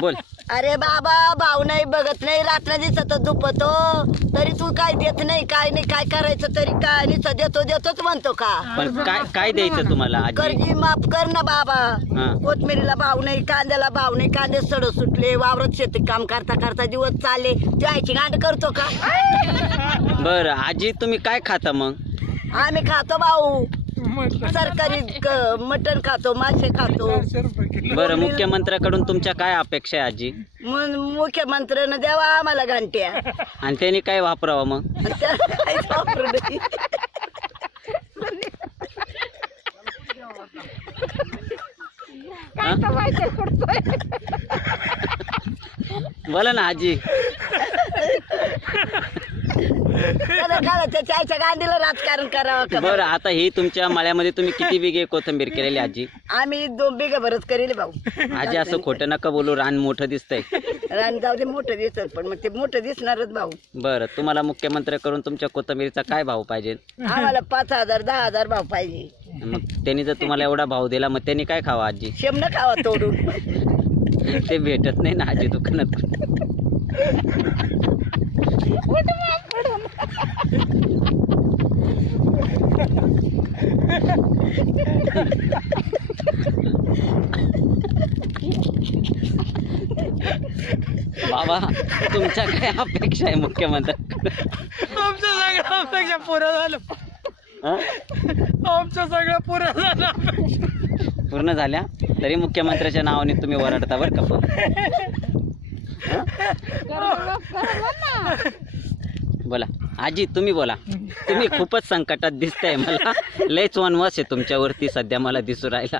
बोल. अरे बाबा भाऊ नाही बघत नाही रात्र दिसत दुपतो तरी तू काय देत नाही काय नाही काय करायचं तरी काय नुसतं देतो देतोच म्हणतो का पण काय काय द्यायचं तुम्हाला आजी? कर्जी माफ कर ना बाबा हा. कोथमिरीला भाव नाही कांद्याला भाव नाही कांदे सड सुटले वावरात शेती काम करता करता दिवस चालले जायची गांड करतो का बरं आजी तुम्ही काय खाता मग? आम्ही खातो भाऊ सरकारी मटण खातो मासे खातो बरं मुख्यमंत्र्याकडून तुमच्या काय अपेक्षा आहे आजी? मुख्यमंत्र्यानं द्यावा आम्हाला घंट्या आणि त्यांनी काय वापरावं मग? त्याला काहीच वापरू नये. हा? बोला ना आजी. त्याला काय त्याच्या आईच्या गांडीला राजकारण करावं का बरं आता ही तुमच्या मळ्यामध्ये तुम्ही किती बिघे कोथिंबीर केलेली आजी? आम्ही 2 बिघा भरच करेल भाऊ आजी असं खोटं नका बोलू, रान मोठं दिसतंय. रान जाऊ दे मोठं दिसत पण मग ते मोठं दिसणारच भाऊ. बरं तुम्हाला मुख्यमंत्र्याकडून तुमच्या कोथिंबीरीचा काय भाव पाहिजे? आम्हाला 5,000 10,000 भाव पाहिजे. मग त्यांनी जर तुम्हाला एवढा भाव दिला मग त्यांनी काय खावा आजी? शेमनं खावा तोडून. ते भेटत नाही ना आजी दुकानात. बाबा तुमच्या काय अपेक्षा आहे मुख्यमंत्री? आमच्या सगळ्या अपेक्षा पुऱ्या झाल्या. आमच्या सगळ्या पुऱ्या झाल्या. पूर्ण झाल्या तरी मुख्यमंत्र्याच्या नावाने तुम्ही वरडता बरं का पण. बोला आजी तुम्ही बोला. तुम्ही खूपच संकटात दिसताय मला. लयच वनवास आहे तुमच्यावरती सध्या मला दिसू राहिला.